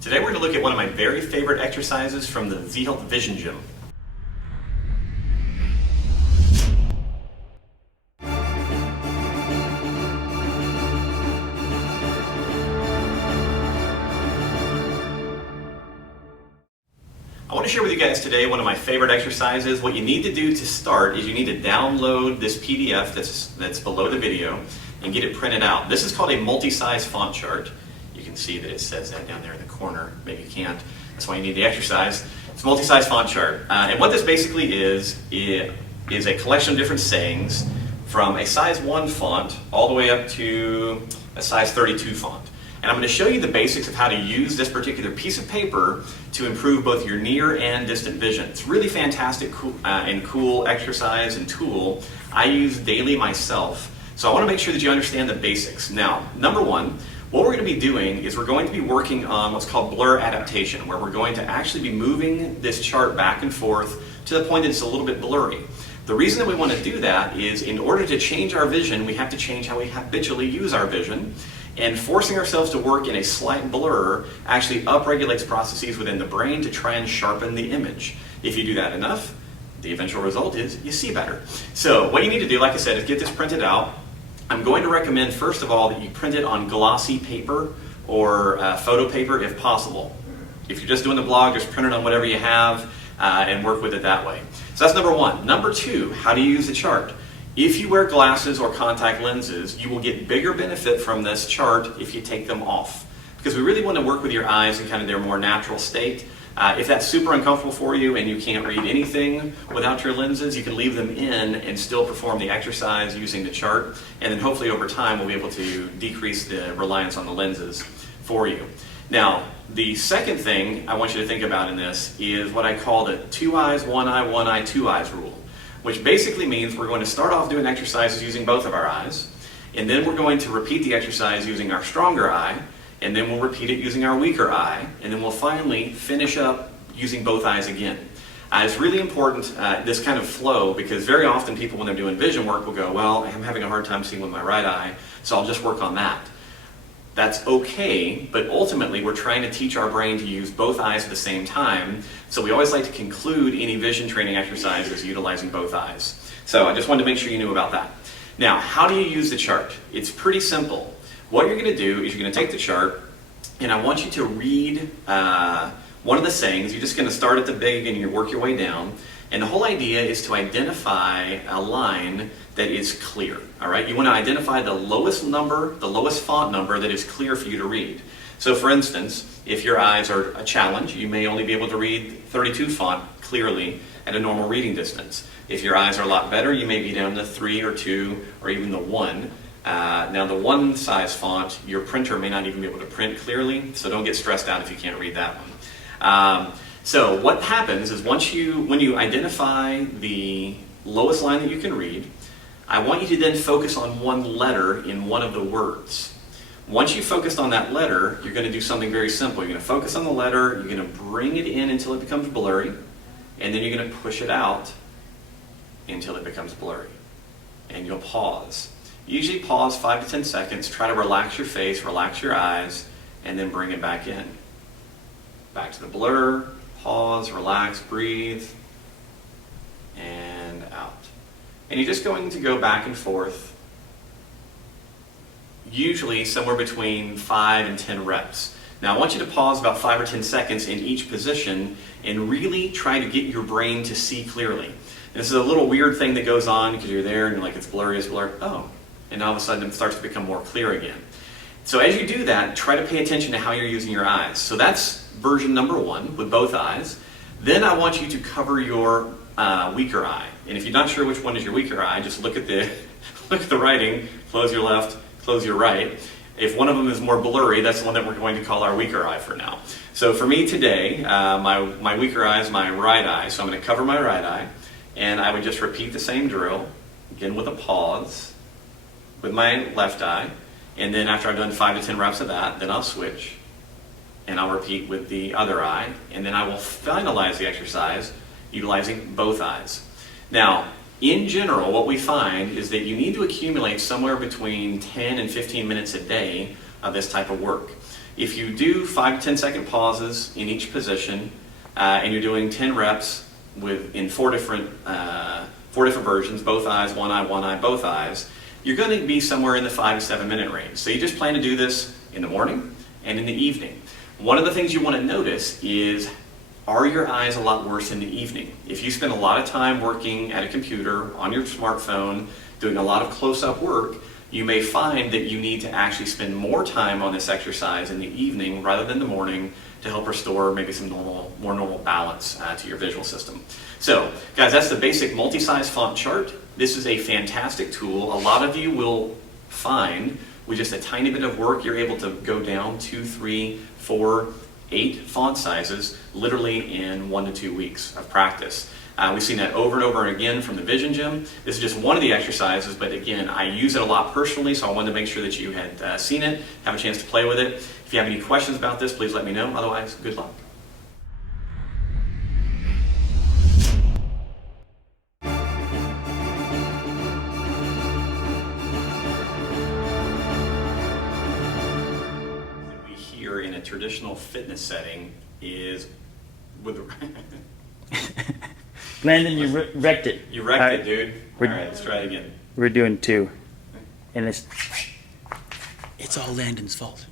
Today we're going to look at one of my very favorite exercises from the V-Health Vision Gym. I want to share with you guys today one of my favorite exercises. What you need to do to start is you need to download this PDF that's below the video and get it printed out. This is called a MultiSize font chart. You can see that it says that down there in the corner. Maybe you can't. That's why you need the exercise. It's a MultiSize font chart. And what this basically is a collection of different sayings from a size 1 font all the way up to a size 32 font. And I'm going to show you the basics of how to use this particular piece of paper to improve both your near and distant vision. It's really fantastic and cool exercise and tool I use daily myself. So I want to make sure that you understand the basics. Now, number one, what we're going to be doing is we're going to be working on what's called blur adaptation, where we're going to actually be moving this chart back and forth to the point that it's a little bit blurry. The reason that we want to do that is in order to change our vision, we have to change how we habitually use our vision. And forcing ourselves to work in a slight blur actually upregulates processes within the brain to try and sharpen the image. If you do that enough, the eventual result is you see better. So what you need to do, like I said, is get this printed out. I'm going to recommend, first of all, that you print it on glossy paper or photo paper if possible. If you're just doing the blog, just print it on whatever you have and work with it that way. So that's number one. Number two, how do you use the chart? If you wear glasses or contact lenses, you will get bigger benefit from this chart if you take them off. Because we really want to work with your eyes in kind of their more natural state. If that's super uncomfortable for you and you can't read anything without your lenses, you can leave them in and still perform the exercise using the chart. And then hopefully over time we'll be able to decrease the reliance on the lenses for you. Now, the second thing I want you to think about in this is what I call the 2 eyes, 1 eye, 2 eyes rule. Which basically means we're going to start off doing exercises using both of our eyes, and then we're going to repeat the exercise using our stronger eye, and then we'll repeat it using our weaker eye, and then we'll finally finish up using both eyes again. It's really important, this kind of flow, because very often people when they're doing vision work will go, well, I'm having a hard time seeing with my right eye, so I'll just work on that. That's okay, but ultimately we're trying to teach our brain to use both eyes at the same time, so we always like to conclude any vision training exercises utilizing both eyes. So I just wanted to make sure you knew about that. Now, how do you use the chart? It's pretty simple. What you're going to do is you're going to take the chart, and I want you to read one of the sayings. You're just going to start at the beginning and work your way down. And the whole idea is to identify a line that is clear. All right, you want to identify the lowest number, the lowest font number that is clear for you to read. So for instance, if your eyes are a challenge, you may only be able to read 32 font clearly at a normal reading distance. If your eyes are a lot better, you may be down to 3 or 2 or even the 1. Now the 1 size font, your printer may not even be able to print clearly, so don't get stressed out if you can't read that one. So what happens is when you identify the lowest line that you can read, I want you to then focus on one letter in one of the words. Once you've focused on that letter, you're going to do something very simple. You're going to focus on the letter, you're going to bring it in until it becomes blurry, and then you're going to push it out until it becomes blurry. And you'll pause. Usually pause 5 to 10 seconds, try to relax your face, relax your eyes, and then bring it back in. Back to the blur. Pause, relax, breathe, and out. And you're just going to go back and forth, usually somewhere between 5 and 10 reps. Now I want you to pause about 5 or 10 seconds in each position and really try to get your brain to see clearly. And this is a little weird thing that goes on because you're there and you're like, it's blurry, it's blurry. Oh, and all of a sudden it starts to become more clear again. So as you do that, try to pay attention to how you're using your eyes. So that's version number 1 with both eyes. Then I want you to cover your weaker eye. And if you're not sure which one is your weaker eye, just look at the writing, close your left, close your right. If one of them is more blurry, that's the one that we're going to call our weaker eye for now. So for me today, my weaker eye is my right eye. So I'm going to cover my right eye, and I would just repeat the same drill, again with a pause, with my left eye. And then after I've done 5 to 10 reps of that, then I'll switch. And I'll repeat with the other eye, and then I will finalize the exercise utilizing both eyes. Now, in general, what we find is that you need to accumulate somewhere between 10 and 15 minutes a day of this type of work. if you do 5 to 10 second pauses in each position, and you're doing 10 reps in four different versions, both eyes, one eye, both eyes, you're going to be somewhere in the 5 to 7 minute range. So you just plan to do this in the morning and in the evening. One of the things you want to notice is, are your eyes a lot worse in the evening? If you spend a lot of time working at a computer, on your smartphone, doing a lot of close-up work, you may find that you need to actually spend more time on this exercise in the evening rather than the morning to help restore maybe some more normal balance to your visual system. So, guys, that's the basic multi-size font chart. This is a fantastic tool. A lot of you will find with just a tiny bit of work, you're able to go down 2, 3, 4, 8 font sizes literally in 1 to 2 weeks of practice. We've seen that over and over again from the Vision Gym. This is just one of the exercises, but again, I use it a lot personally, so I wanted to make sure that you had seen it, have a chance to play with it. If you have any questions about this, please let me know. Otherwise, good luck. We hear in a traditional fitness setting is with Landon, you wrecked it. You wrecked it, dude. All right, let's try it again. We're doing 2. And it's all Landon's fault.